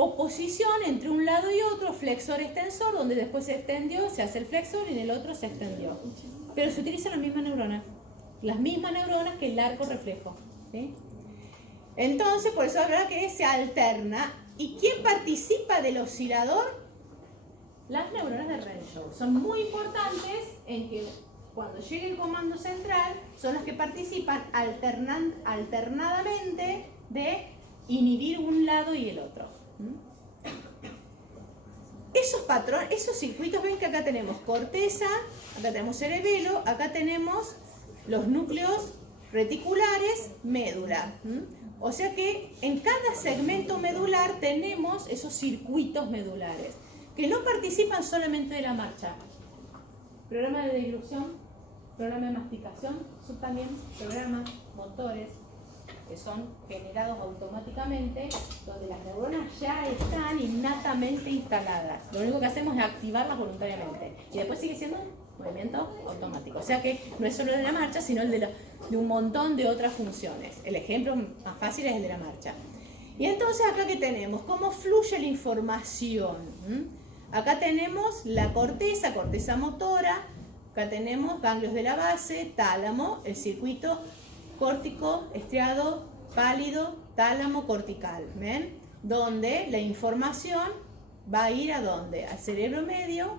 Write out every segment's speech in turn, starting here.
oposición entre un lado y otro, flexor-extensor, donde después se extendió, se hace el flexor y en el otro se extendió. Pero se utilizan las mismas neuronas que el arco reflejo. ¿Sí? Entonces, por eso habrá que se alterna. ¿Y quién participa del oscilador? Las neuronas de Renshaw. Son muy importantes en que cuando llegue el comando central, son las que participan alternadamente de inhibir un lado y el otro. Esos patrones, esos circuitos, ven que acá tenemos corteza, acá tenemos cerebelo, acá tenemos los núcleos reticulares, médula. O sea que en cada segmento medular tenemos esos circuitos medulares que no participan solamente de la marcha. Programa de deglución, programa de masticación, son también programas motores que son generados automáticamente, donde las neuronas ya están innatamente instaladas. Lo único que hacemos es activarlas voluntariamente. Y después sigue siendo un movimiento automático. O sea que no es solo de la marcha, sino el de un montón de otras funciones. El ejemplo más fácil es el de la marcha. Y entonces acá ¿qué tenemos? ¿Cómo fluye la información? Acá tenemos la corteza, corteza motora. Acá tenemos ganglios de la base, tálamo, el circuito córtico, estriado, pálido, tálamo cortical, ¿ven? Donde la información va a ir a dónde? Al cerebro medio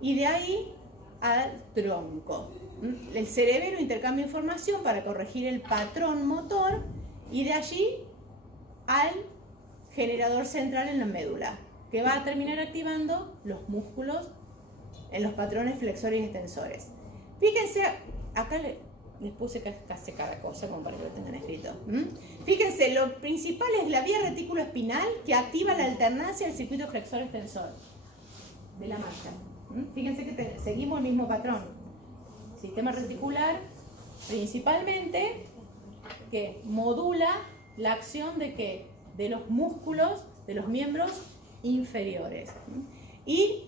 y de ahí al tronco. El cerebro intercambia información para corregir el patrón motor y de allí al generador central en la médula, que va a terminar activando los músculos en los patrones flexores y extensores. Fíjense, acá les puse casi cada cosa como para que lo tengan escrito. Fíjense, lo principal es la vía retículo-espinal que activa la alternancia del circuito flexor-extensor de la marcha. Fíjense que seguimos el mismo patrón. Sistema reticular, principalmente, que modula la acción de ¿qué? De los músculos, de los miembros inferiores. Y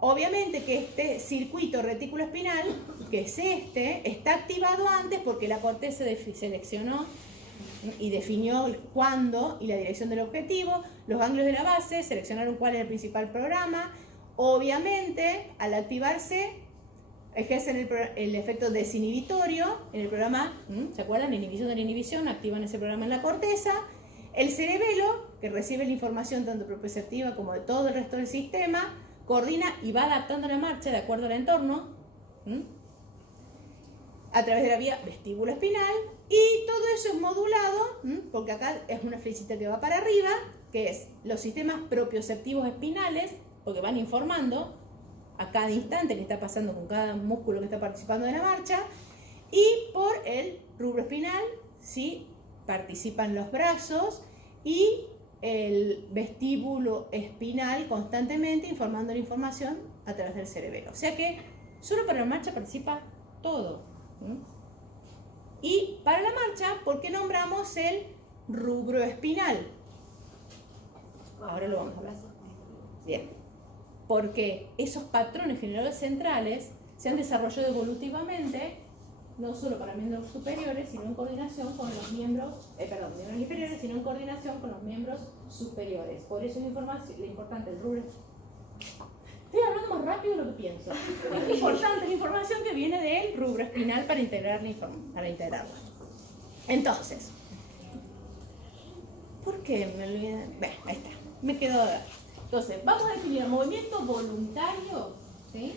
obviamente que este circuito retículo-espinal, que es está activado antes porque la corteza seleccionó y definió el cuándo y la dirección del objetivo. Los ganglios de la base seleccionaron cuál es el principal programa. Obviamente, al activarse, ejercen el efecto desinhibitorio en el programa, ¿se acuerdan? Inhibición de la inhibición, activan ese programa en la corteza. El cerebelo, que recibe la información tanto proprioceptiva como de todo el resto del sistema, coordina y va adaptando la marcha de acuerdo al entorno a través de la vía vestíbulo-espinal, y todo eso es modulado, porque acá es una flechita que va para arriba, que es los sistemas propioceptivos espinales, porque van informando a cada instante qué está pasando con cada músculo que está participando de la marcha, y por el rubro espinal, ¿sí? Participan los brazos y el vestíbulo espinal constantemente informando la información a través del cerebelo. O sea que solo para la marcha participa todo. Y para la marcha, ¿por qué nombramos el rubro espinal? Ahora lo vamos a hablar. Bien. Porque esos patrones generadores centrales se han desarrollado evolutivamente no solo para miembros superiores, sino en coordinación con los miembros inferiores, sino en coordinación con los miembros superiores. Por eso es importante el rubro. Estoy hablando más rápido de lo que pienso. Es importante la información que viene del rubro espinal para integrarla. Entonces, ¿por qué me olvidé? Bueno, ahí está. Me quedó. Entonces, vamos a definir el movimiento voluntario, ¿sí?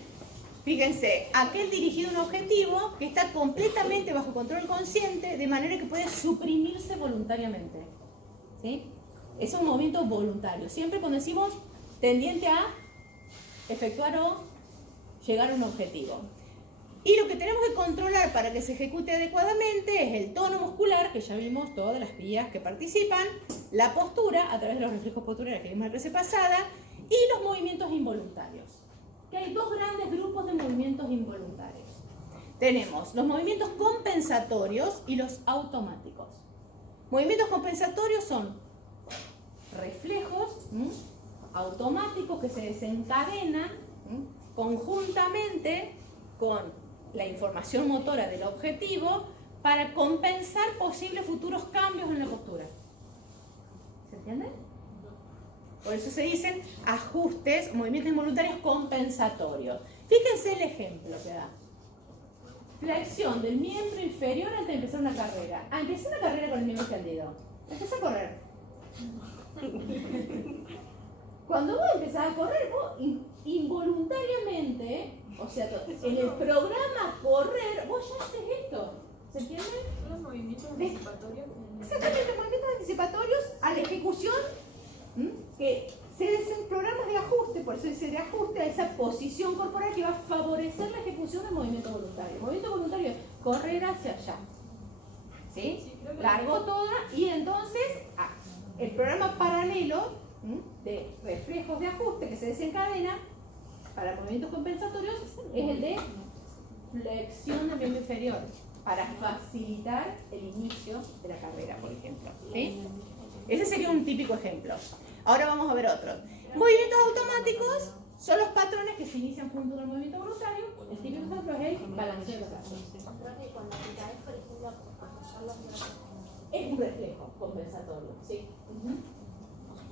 Fíjense, aquel dirigido a un objetivo que está completamente bajo control consciente, de manera que puede suprimirse voluntariamente. ¿Sí? Es un movimiento voluntario. Siempre cuando decimos tendiente a efectuar o llegar a un objetivo. Y lo que tenemos que controlar para que se ejecute adecuadamente es el tono muscular, que ya vimos todas las vías que participan, la postura, a través de los reflejos posturales que vimos en la clase pasada, y los movimientos involuntarios. Que hay dos grandes grupos de movimientos involuntarios. Tenemos los movimientos compensatorios y los automáticos. Movimientos compensatorios son reflejos automáticos que se desencadenan conjuntamente con la información motora del objetivo para compensar posibles futuros cambios en la postura. ¿Se entiende? Por eso se dicen ajustes, movimientos involuntarios compensatorios. Fíjense el ejemplo que da. Flexión del miembro inferior antes de empezar una carrera. Empecé una carrera con el miembro extendido. Empecé a correr. Cuando vos empezás a correr, vos involuntariamente, o sea, en el programa correr, vos ya haces esto. ¿Se entiende? Son los movimientos anticipatorios. Exactamente, movimientos anticipatorios a la ejecución, que se hacen programas de ajuste, por eso dice de ajuste a esa posición corporal que va a favorecer la ejecución del movimiento voluntario. El movimiento voluntario es correr hacia allá. ¿Sí? Largo toda y entonces el programa paralelo de reflejos de ajuste que se desencadena para movimientos compensatorios es el de flexión del miembro inferior para facilitar el inicio de la carrera, por ejemplo. ¿Sí? Ese sería un típico ejemplo. Ahora vamos a ver otros. Movimientos automáticos son los patrones que se inician junto con el movimiento voluntario. El típico ejemplo es el balanceo de los brazos. Es un reflejo compensatorio, ¿sí?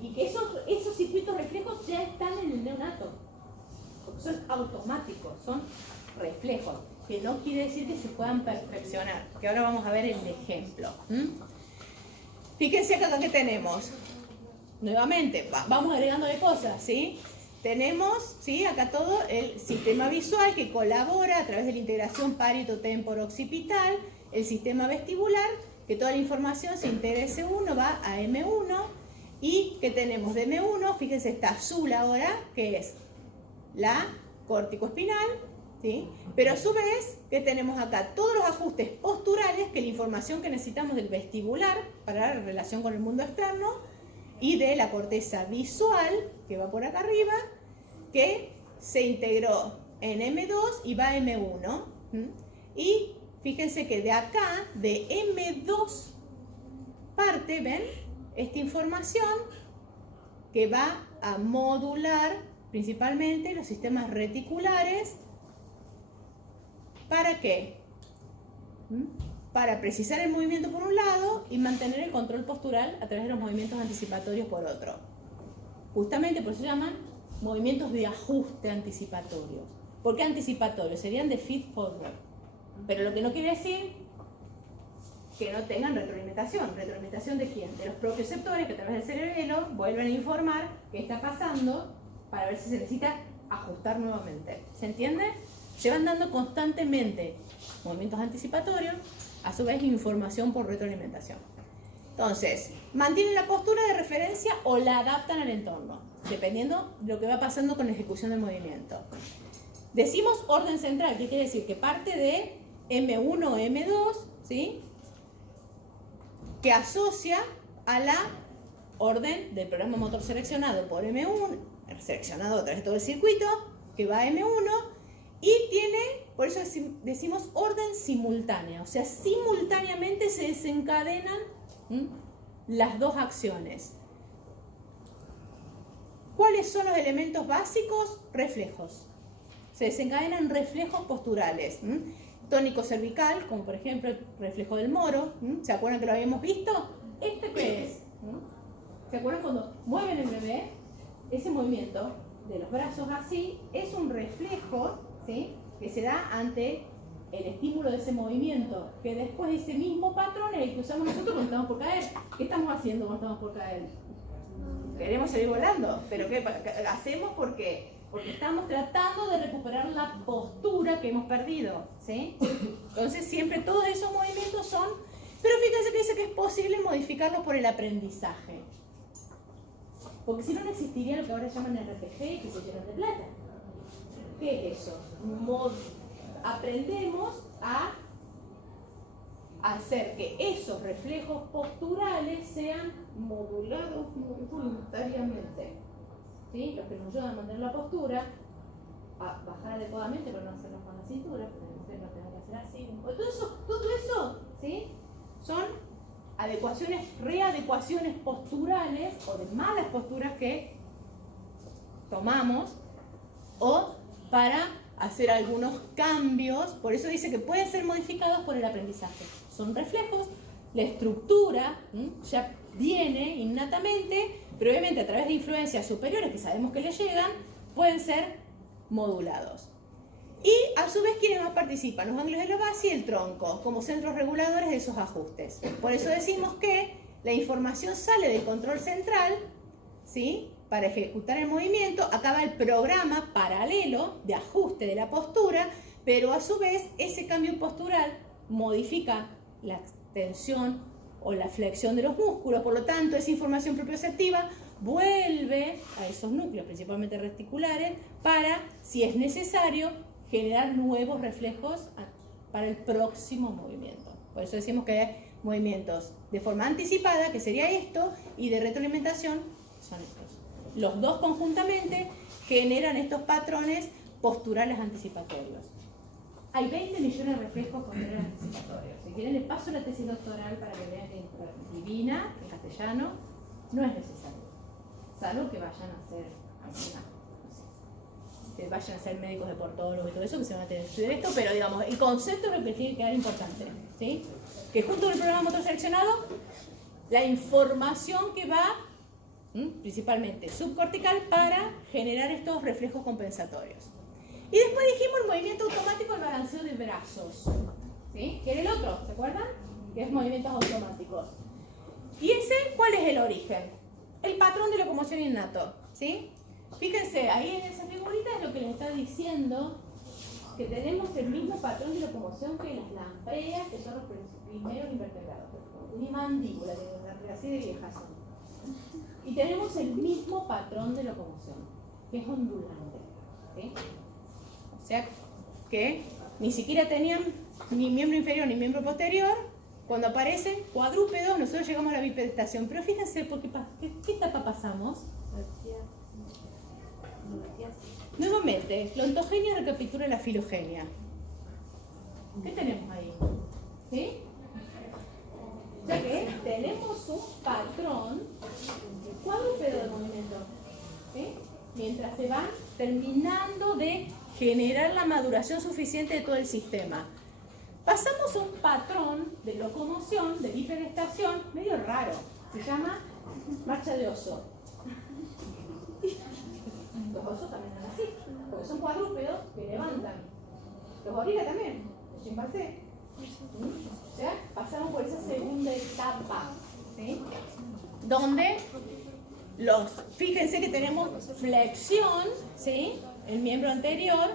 Y que esos circuitos reflejos ya están en el neonato. Porque son automáticos, son reflejos, que no quiere decir que se puedan perfeccionar. Que ahora vamos a ver el ejemplo. Fíjense acá que tenemos. Nuevamente, vamos agregándole cosas, ¿sí? Tenemos, ¿sí? Acá todo el sistema visual que colabora a través de la integración parieto-temporo-occipital, el sistema vestibular, que toda la información se integra S1, va a M1, y que tenemos de M1, fíjense, está azul ahora, que es la córtico-espinal, ¿sí? Pero a su vez, que tenemos acá todos los ajustes posturales, que es la información que necesitamos del vestibular para la relación con el mundo externo, y de la corteza visual, que va por acá arriba, que se integró en M2 y va a M1. Y fíjense que de acá, de M2, parte, ¿ven? Esta información que va a modular principalmente los sistemas reticulares. ¿Para qué? Para precisar el movimiento por un lado y mantener el control postural a través de los movimientos anticipatorios por otro. Justamente por eso se llaman movimientos de ajuste anticipatorios. ¿Por qué anticipatorios? Serían de feed forward. Pero lo que no quiere decir que no tengan retroalimentación. ¿Retroalimentación de quién? De los propioceptores que a través del cerebelo vuelven a informar qué está pasando para ver si se necesita ajustar nuevamente. ¿Se entiende? Se van dando constantemente movimientos anticipatorios, a su vez información por retroalimentación. Entonces, mantienen la postura de referencia o la adaptan al entorno, dependiendo de lo que va pasando con la ejecución del movimiento. Decimos orden central, que quiere decir que parte de M1 o M2, ¿sí? Que asocia a la orden del programa motor seleccionado por M1, seleccionado a través de todo el circuito, que va a M1, y tiene, por eso decimos orden simultánea, o sea, simultáneamente se desencadenan las dos acciones. ¿Cuáles son los elementos básicos? Reflejos. Se desencadenan reflejos posturales. Tónico cervical, como por ejemplo el reflejo del moro. ¿Se acuerdan que lo habíamos visto? ¿Este qué es? ¿Se acuerdan cuando mueven el bebé? Ese movimiento de los brazos así es un reflejo, ¿sí? Que se da ante el estímulo de ese movimiento, que después ese mismo patrón es el que usamos nosotros cuando estamos por caer. ¿Qué estamos haciendo cuando estamos por caer? Queremos salir volando, pero ¿qué hacemos? Porque estamos tratando de recuperar la postura que hemos perdido, ¿sí? Entonces siempre todos esos movimientos son, pero fíjense que dice que es posible modificarlos por el aprendizaje, porque si no, no existiría lo que ahora llaman RPG, que se llenan de plata. ¿Qué es eso? Aprendemos a hacer que esos reflejos posturales sean modulados voluntariamente, ¿sí? Los que nos ayudan a mantener la postura, a bajar adecuadamente para no hacernos con la cintura, porque ustedes no tengan que hacer así. Todo eso, ¿sí? Son adecuaciones, readecuaciones posturales o de malas posturas que tomamos, o para hacer algunos cambios. Por eso dice que pueden ser modificados por el aprendizaje. Son reflejos, la estructura ya viene innatamente, pero obviamente a través de influencias superiores que sabemos que le llegan, pueden ser modulados. Y a su vez, ¿quiénes más participan? Los ganglios de la base y el tronco, como centros reguladores de esos ajustes. Por eso decimos que la información sale del control central, ¿sí?, para ejecutar el movimiento. Acá va el programa paralelo de ajuste de la postura, pero a su vez ese cambio postural modifica la extensión o la flexión de los músculos. Por lo tanto, esa información propioceptiva vuelve a esos núcleos, principalmente reticulares, para, si es necesario, generar nuevos reflejos para el próximo movimiento. Por eso decimos que hay movimientos de forma anticipada, que sería esto, y de retroalimentación, son estos. Los dos conjuntamente generan estos patrones posturales anticipatorios. Hay 20 millones de reflejos posturales anticipatorios. Si quieren, les paso la tesis doctoral para que vean que es divina, en castellano, no es necesario. Salvo que vayan a hacer alguna, que vayan a ser médicos deportólogos y todo eso, que se van a tener que estudiar esto, pero digamos, el concepto es lo que tiene que quedar importante, ¿sí? Que junto con el programa motor seleccionado, la información que va, principalmente subcortical, para generar estos reflejos compensatorios. Y después dijimos el movimiento automático, el balanceo de brazos, ¿sí? Que era el otro, ¿se acuerdan? Que es movimientos automáticos. ¿Y ese cuál es el origen? El patrón de locomoción innato, ¿sí? Fíjense, ahí en esa figurita es lo que les está diciendo, que tenemos el mismo patrón de locomoción que las lampreas, que son los primeros invertebrados. Ni mandíbula, así de viejas son. Y tenemos el mismo patrón de locomoción, que es ondulante, ¿sí? O sea que ni siquiera tenían ni miembro inferior ni miembro posterior. Cuando aparecen cuadrúpedos, nosotros llegamos a la bipedestación. Pero fíjense, ¿qué etapa pasamos? Nuevamente, la ontogenia recapitula la filogenia. ¿Qué tenemos ahí? ¿Sí? O sea que tenemos un patrón cuadrúpedo de movimiento, ¿sí? Mientras se van terminando de generar la maduración suficiente de todo el sistema. Pasamos a un patrón de locomoción, de bipedestación, medio raro. Se llama marcha de oso. Los osos también son así, porque son cuadrúpedos que levantan. Los gorilas también, los chimpancés. O sea, pasamos por esa segunda etapa, ¿sí? Donde fíjense que tenemos flexión, ¿sí? El miembro anterior,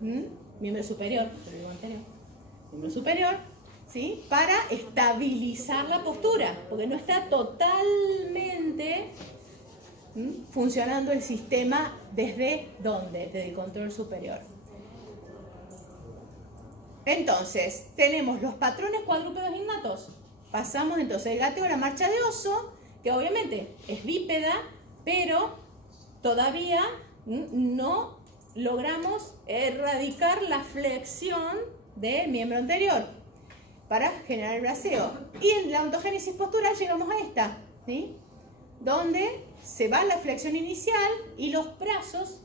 miembro superior, pero digo anterior, miembro superior, ¿sí? Para estabilizar la postura, porque no está totalmente funcionando el sistema. ¿Desde dónde? Desde el control superior. Entonces, tenemos los patrones cuadrúpedos innatos. Pasamos entonces el gateo a la marcha de oso, que obviamente es bípeda, pero todavía no logramos erradicar la flexión del miembro anterior para generar el braceo. Y en la ontogénesis postural llegamos a esta, ¿sí? Donde se va la flexión inicial y los brazos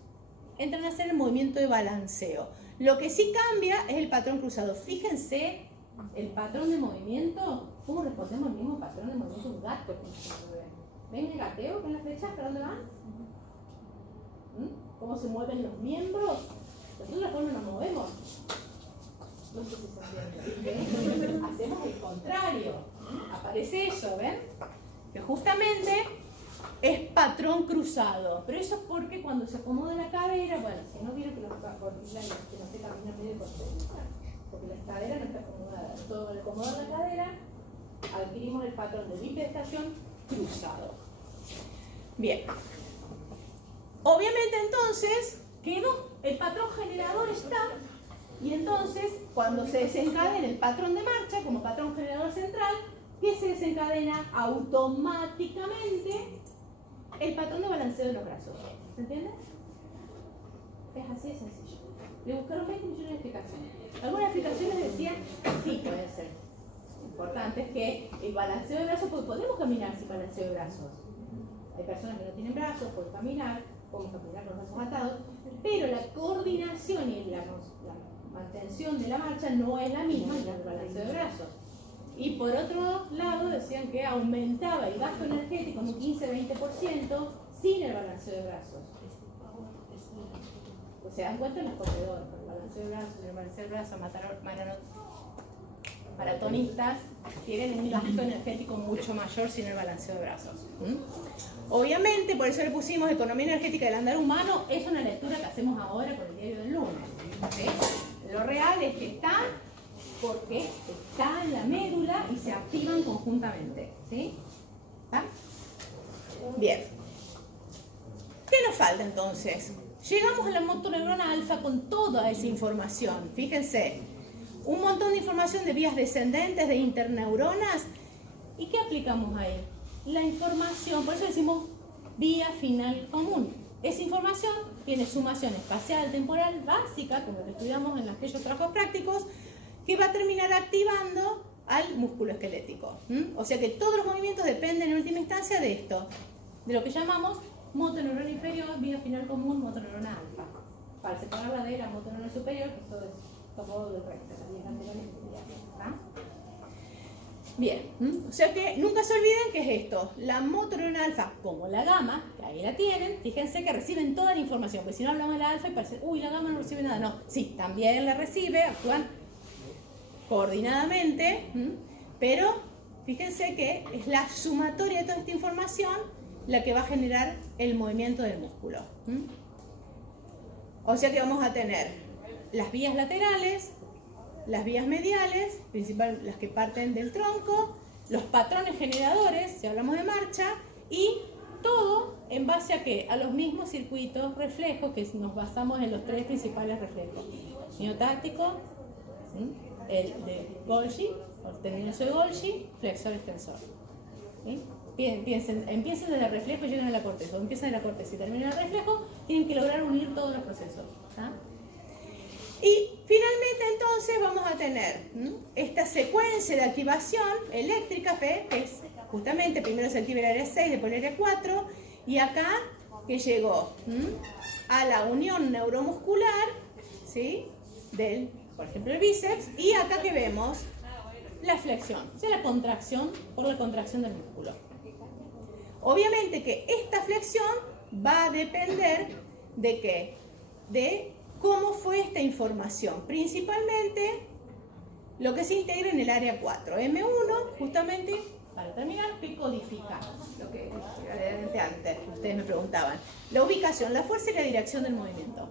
entran a hacer el movimiento de balanceo. Lo que sí cambia es el patrón cruzado. Fíjense el patrón de movimiento, cómo respondemos al mismo patrón de movimiento de un gato. ¿Ven el gateo con las flechas? ¿Para dónde van? ¿Cómo se mueven los miembros? Nosotros cuando nos movemos, no sé si se entiende. Hacemos el contrario. Aparece eso, ¿ven? Que justamente es patrón cruzado, pero eso es porque cuando se acomoda la cadera, bueno, si no vieron que los cortilas que no se camina medio cortita, porque la cadera no está acomodada. Todo el acomodar la cadera, adquirimos el patrón de bipedestación cruzado. Bien. Obviamente entonces quedó, el patrón generador está, y entonces cuando se desencadena el patrón de marcha como patrón generador central, ¿qué se desencadena? Automáticamente el patrón de balanceo de los brazos. ¿Se entiende? Es así de sencillo. Le buscaron 20 millones de explicaciones. Algunas explicaciones decían, sí, puede ser. Lo importante es que el balanceo de brazos, porque podemos caminar sin balanceo de brazos. Hay personas que no tienen brazos, pueden caminar, podemos caminar con los brazos atados, pero la coordinación y la mantención de la marcha no es la misma que el balanceo de brazos. Y por otro lado decían que aumentaba el gasto energético en un 15-20% sin el balanceo de brazos. O sea, dan cuenta en los corredores, el balanceo de brazos, el balanceo de brazos, maratonistas tienen un gasto energético mucho mayor sin el balanceo de brazos. Obviamente, por eso le pusimos Economía Energética del Andar Humano, es una lectura que hacemos ahora por el diario del lunes. ¿Sí? Lo real es que está porque está en la médula y se activan conjuntamente. ¿Sí? ¿Está? Bien. ¿Qué nos falta entonces? Llegamos a la motoneurona alfa con toda esa información. Fíjense, un montón de información de vías descendentes, de interneuronas. ¿Y qué aplicamos ahí? La información, por eso decimos vía final común. Esa información tiene sumación espacial temporal básica, como lo estudiamos en aquellos trabajos prácticos, que va a terminar activando al músculo esquelético. O sea que todos los movimientos dependen en última instancia de esto, de lo que llamamos motoneurona inferior, vía final común, motoneurona alfa. Para separarla de la motoneurona superior, que eso es todo del resto, la vía lateral y medial, ¿está? Bien, o sea que nunca se olviden que es esto, la motoneurona alfa como la gamma, que ahí la tienen, fíjense que reciben toda la información, porque si no hablamos de la alfa y parece, uy, la gamma no recibe nada, no, sí, también la recibe, actúan coordinadamente, pero fíjense que es la sumatoria de toda esta información la que va a generar el movimiento del músculo. O sea que vamos a tener las vías laterales, las vías mediales, principalmente las que parten del tronco, los patrones generadores, si hablamos de marcha, y todo en base a ¿qué? A los mismos circuitos reflejos que nos basamos en los tres principales reflejos. Miotáctico, el de Golgi, o tendinoso de Golgi, flexor extensor. ¿Sí? Empiecen desde el reflejo y lleguen a la corteza, o empiezan en la corteza y terminan en el reflejo, tienen que lograr unir todos los procesos. ¿Ah? Y finalmente entonces vamos a tener esta secuencia de activación eléctrica que es justamente primero se activa el área 6, después el área 4 y acá que llegó a la unión neuromuscular, ¿sí? Del, por ejemplo, el bíceps, y acá que vemos la flexión, o sea, la contracción por la contracción del músculo. Obviamente que esta flexión va a depender de ¿qué? De cómo fue esta información, principalmente lo que se integra en el área 4. M1, justamente, para terminar, que codifica lo que antes ustedes me preguntaban. La ubicación, la fuerza y la dirección del movimiento.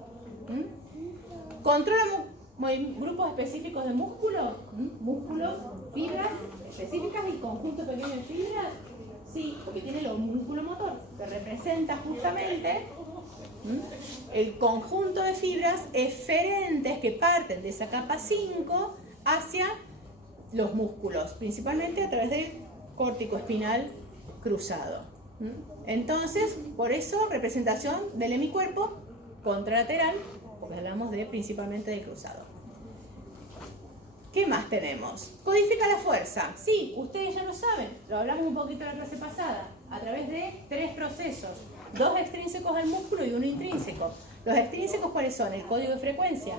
Controla grupos específicos de músculos, músculos, fibras específicas y conjunto pequeño de fibras. Sí, porque tiene el músculo motor, que representa justamente el conjunto de fibras eferentes que parten de esa capa 5 hacia los músculos, principalmente a través del córtico espinal cruzado. Entonces, por eso, representación del hemicuerpo contralateral, porque hablamos principalmente del cruzado. ¿Qué más tenemos? Codifica la fuerza. Sí, ustedes ya lo saben, lo hablamos un poquito en la clase pasada, a través de 3 procesos. 2 extrínsecos al músculo y 1 intrínseco. Los extrínsecos, ¿cuáles son? El código de frecuencia.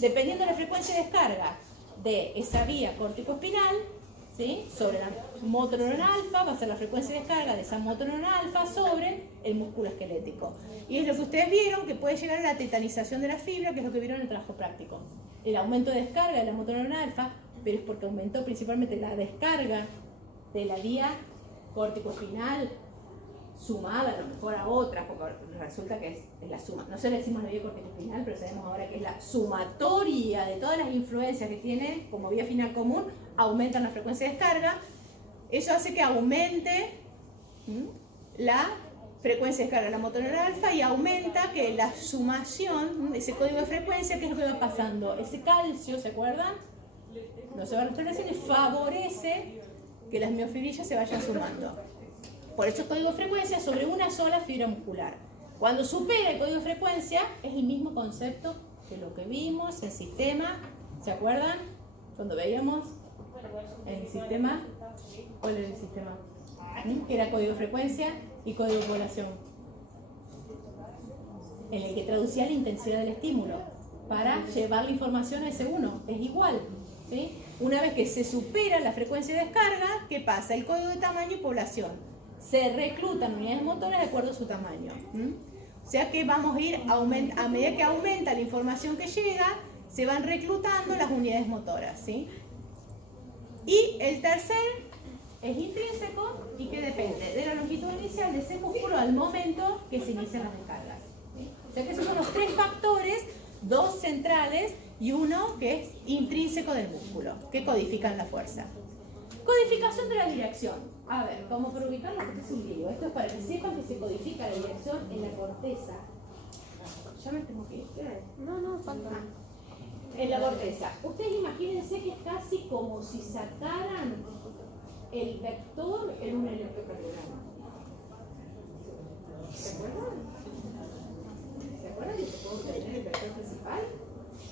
Dependiendo de la frecuencia de descarga de esa vía córtico-espinal, ¿sí? Sobre la motoneurona alfa, va a ser la frecuencia de descarga de esa motoneurona alfa sobre el músculo esquelético. Y es lo que ustedes vieron, que puede llegar a la tetanización de la fibra, que es lo que vieron en el trabajo práctico. El aumento de descarga de la motoneurona alfa, pero es porque aumentó principalmente la descarga de la vía córtico-espinal, sumada a lo mejor a otras, porque resulta que es la suma. No se le decimos la vía córtico-espinal, pero sabemos ahora que es la sumatoria de todas las influencias que tiene como vía final común, aumentan la frecuencia de descarga. Eso hace que aumente la frecuencia de descarga de la motoneurona alfa y aumenta que la sumación de ese código de frecuencia, ¿qué es lo que va pasando? Ese calcio, ¿se acuerdan? No se va restableciendo y favorece que las miofibrillas se vayan sumando. Por eso el código de frecuencia sobre una sola fibra muscular. Cuando supera el código de frecuencia, es el mismo concepto que lo que vimos en sistema. ¿Se acuerdan? Cuando veíamos el sistema, ¿cuál era el sistema? Que era código de frecuencia y código de población. En el que traducía la intensidad del estímulo para llevar la información a ese 1. Es igual. ¿sí? Una vez que se supera la frecuencia de descarga, ¿qué pasa? El código de tamaño y población. Se reclutan unidades motoras de acuerdo a su tamaño. O sea que vamos a ir, a medida que aumenta la información que llega, se van reclutando las unidades motoras, ¿sí? Y el tercer es intrínseco y que depende de la longitud inicial de ese músculo al momento que se inician las descargas, ¿sí? O sea que esos son los tres factores, dos centrales y uno que es intrínseco del músculo, que codifican la fuerza. Codificación de la dirección. A ver, como para ubicarlo, porque es un lío. Esto es para que sepan que se codifica la dirección en la corteza. Ya me tengo que ir. No, falta. En la corteza. Ustedes imagínense que es casi como si sacaran el vector en un electrocardiograma. ¿Se acuerdan? ¿Se acuerdan que se puede obtener el vector principal?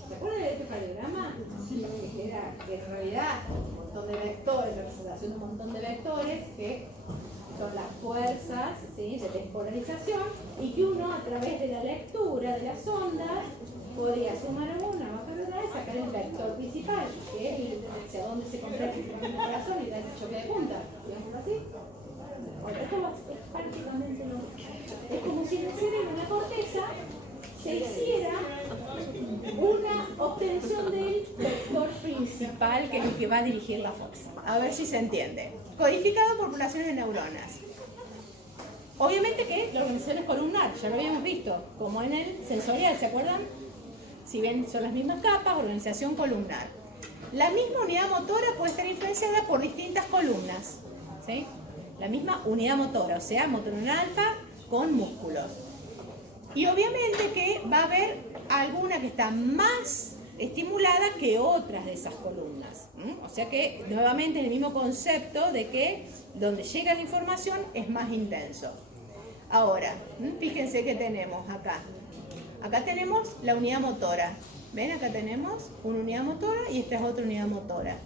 ¿Se acuerdan del electrocardiograma? Que era en realidad un montón de vectores, la representación de un montón de vectores que son las fuerzas, ¿sí?, de despolarización, y que uno a través de la lectura de las ondas podía sumar una, bajar otra y sacar el vector principal, que es hacia dónde se completa el corazón y da el choque de punta, digamos así. Bueno, esto es prácticamente lo mismo. Es como si en el cerebro, en la corteza, se hiciera una obtención del vector principal, que es el que va a dirigir la fuerza. A ver si se entiende. Codificado por poblaciones de neuronas. Obviamente que la organización es columnar, ya lo habíamos visto, como en el sensorial, ¿se acuerdan? Si bien son las mismas capas, organización columnar. La misma unidad motora puede estar influenciada por distintas columnas, ¿sí? La misma unidad motora, o sea, motor alfa con músculos. Y obviamente que va a haber alguna que está más estimulada que otras de esas columnas. O sea que nuevamente es el mismo concepto de que donde llega la información es más intenso. Ahora, fíjense que tenemos acá. Acá tenemos la unidad motora. ¿Ven? Acá tenemos una unidad motora y esta es otra unidad motora.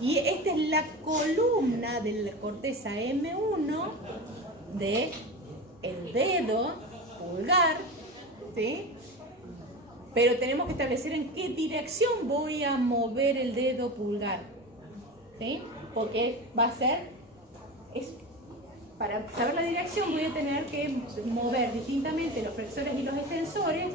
Y esta es la columna de la corteza M1 de el dedo pulgar, ¿sí? Pero tenemos que establecer en qué dirección voy a mover el dedo pulgar, ¿sí? Porque va a ser, para saber la dirección voy a tener que mover distintamente los flexores y los extensores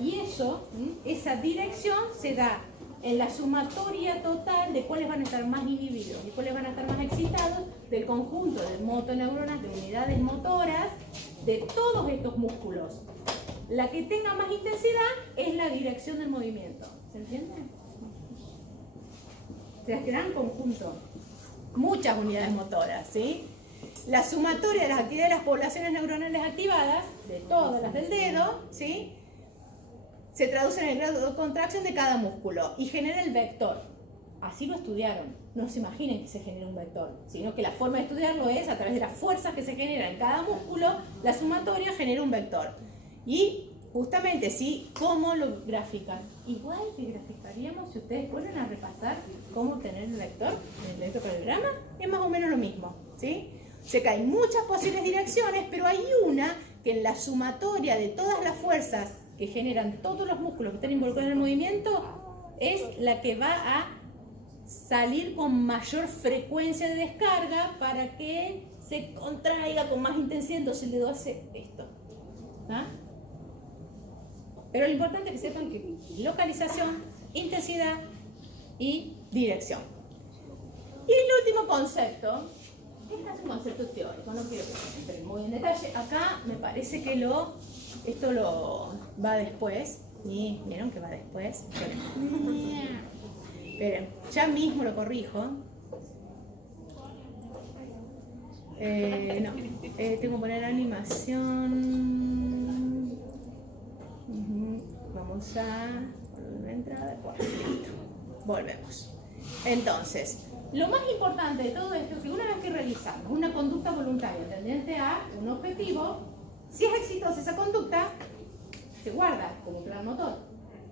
y eso, esa dirección se da en la sumatoria total de cuáles van a estar más inhibidos y cuáles van a estar más excitados del conjunto de motoneuronas, de unidades motoras, de todos estos músculos. La que tenga más intensidad es la dirección del movimiento. ¿Se entiende? O sea, es gran conjunto. Muchas unidades motoras, ¿sí? La sumatoria de las actividades de las poblaciones neuronales activadas, de todas las del dedo, ¿sí?, se traduce en el grado de contracción de cada músculo y genera el vector. Así lo estudiaron. No se imaginen que se genera un vector, sino que la forma de estudiarlo es a través de las fuerzas que se generan en cada músculo, la sumatoria genera un vector. Y justamente, ¿sí?, ¿cómo lo grafican? Igual que graficaríamos si ustedes fueran a repasar cómo obtener el vector en el electrocardiograma, es más o menos lo mismo, ¿sí? O sea que hay muchas posibles direcciones, pero hay una que en la sumatoria de todas las fuerzas que generan todos los músculos que están involucrados en el movimiento es la que va a salir con mayor frecuencia de descarga para que se contraiga con más intensidad. Entonces el dedo hace esto, ¿ah? Pero lo importante es que sepan que localización, intensidad y dirección. Y el último concepto, este es un concepto teórico, no quiero que entren muy en detalle. Acá me parece que esto lo va después. ¿Y vieron que va después? Esperen, ya mismo lo corrijo. No, tengo que poner animación. Vamos a volver a entrar. Listo. Volvemos. Entonces, lo más importante de todo esto es que una vez que realizamos una conducta voluntaria tendente a un objetivo, si es exitosa esa conducta, se guarda como un plan motor.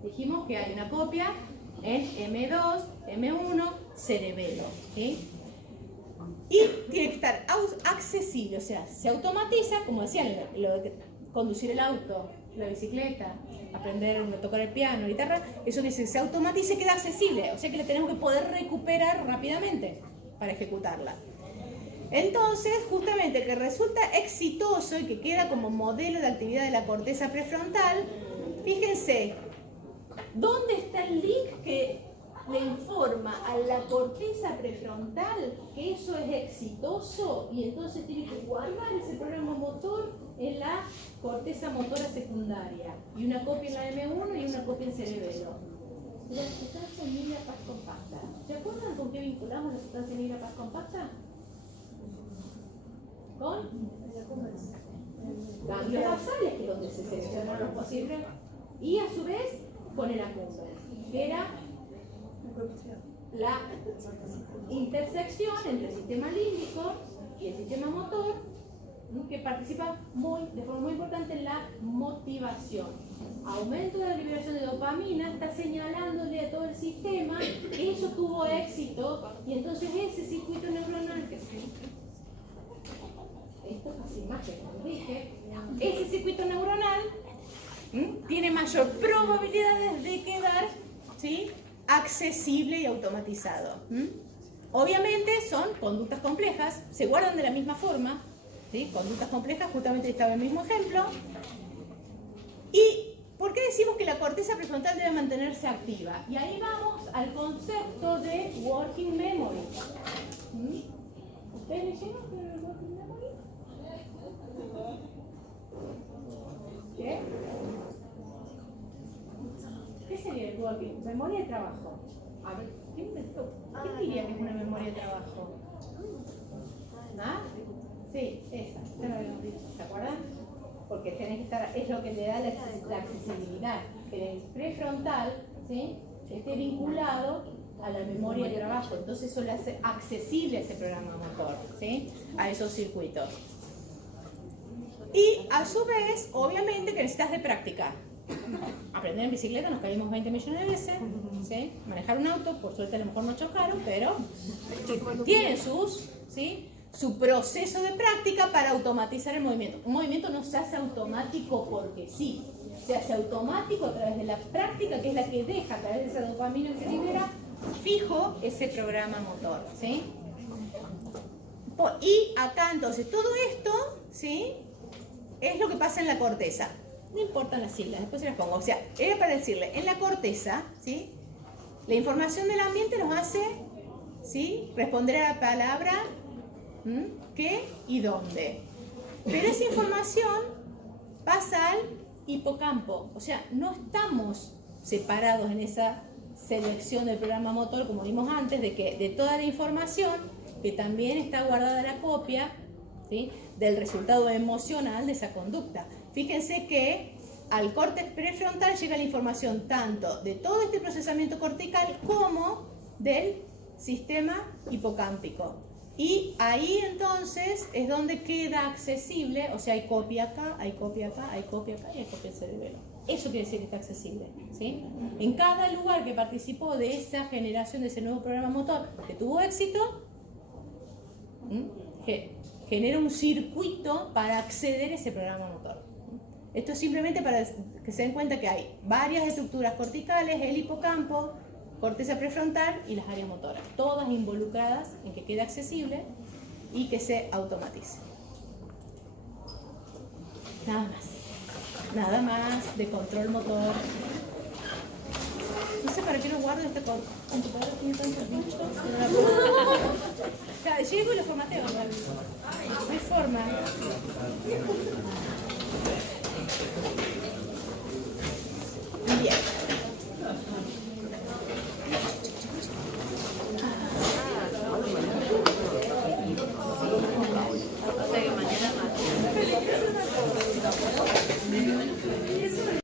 Dijimos que hay una copia en M2, M1, cerebelo, ¿sí? Y tiene que estar accesible, o sea, se automatiza, como decían, conducir el auto, la bicicleta, aprender a tocar el piano, guitarra, eso que se automatiza y queda accesible, o sea que la tenemos que poder recuperar rápidamente para ejecutarla. Entonces, justamente el que resulta exitoso y que queda como modelo de actividad de la corteza prefrontal, fíjense, ¿dónde está el link que le informa a la corteza prefrontal que eso es exitoso y entonces tiene que guardar ese programa motor en la corteza motora secundaria y una copia en la M1 y una copia en cerebelo? La sustancia negra paz compacta. ¿Se acuerdan con qué vinculamos la sustancia negra paz compacta? Con ganglios basales, que es donde se seleccionan los posibles, y a su vez con el acúmulo, que era la intersección entre el sistema límbico y el sistema motor, que participa de forma muy importante en la motivación. Aumento de la liberación de dopamina está señalándole a todo el sistema que eso tuvo éxito y entonces ese circuito neuronal que esto es casi imagen, como dije, ese circuito neuronal tiene mayor probabilidades de quedar, ¿sí?, accesible y automatizado. Obviamente son conductas complejas, se guardan de la misma forma, ¿sí? Conductas complejas, justamente estaba el mismo ejemplo. ¿Y por qué decimos que la corteza prefrontal debe mantenerse activa? Y ahí vamos al concepto de working memory. ¿Ustedes leyeron el working memory? ¿Qué? ¿Qué sería el working? Memoria de trabajo. A ver, ¿quién inventó? ¿Quién diría que es una memoria de trabajo? ¿Ah? Sí, esa, ya lo habíamos dicho, ¿se acuerdan? Porque tenés que estar, es lo que le da la accesibilidad, que el prefrontal, ¿sí?, esté vinculado a la memoria de trabajo, entonces eso le hace accesible a ese programa motor, ¿sí?, a esos circuitos. Y a su vez, obviamente que necesitas de práctica. Aprender en bicicleta nos caímos 20 millones de veces, ¿sí? Manejar un auto, por suerte a lo mejor no chocaron, pero tiene su proceso de práctica para automatizar el movimiento. Un movimiento no se hace automático porque sí, se hace automático a través de la práctica, que es la que deja a través de esa dopamina que se libera fijo ese programa motor, ¿sí? Y acá entonces todo esto, ¿sí?, es lo que pasa en la corteza. No importan las siglas, después se las pongo. O sea, era para decirle, en la corteza, ¿sí?, la información del ambiente nos hace, ¿sí?, responder a la palabra qué y dónde. Pero esa información pasa al hipocampo. O sea, no estamos separados en esa selección del programa motor, como vimos antes, de que de toda la información, que también está guardada la copia, ¿sí?, del resultado emocional de esa conducta. Fíjense que al córtex prefrontal llega la información tanto de todo este procesamiento cortical como del sistema hipocámpico. Y ahí entonces es donde queda accesible, o sea, hay copia acá, hay copia acá, hay copia acá y hay copia en cerebelo. Eso quiere decir que está accesible, ¿sí? En cada lugar que participó de esa generación de ese nuevo programa motor que tuvo éxito, genera un circuito para acceder a ese programa motor. Esto es simplemente para que se den cuenta que hay varias estructuras corticales, el hipocampo, corteza prefrontal y las áreas motoras, todas involucradas en que quede accesible y que se automatice. Nada más de control motor. No sé para qué lo guardo esta computadora, tiene tantos bichos. Llego y lo formateo. No hay forma.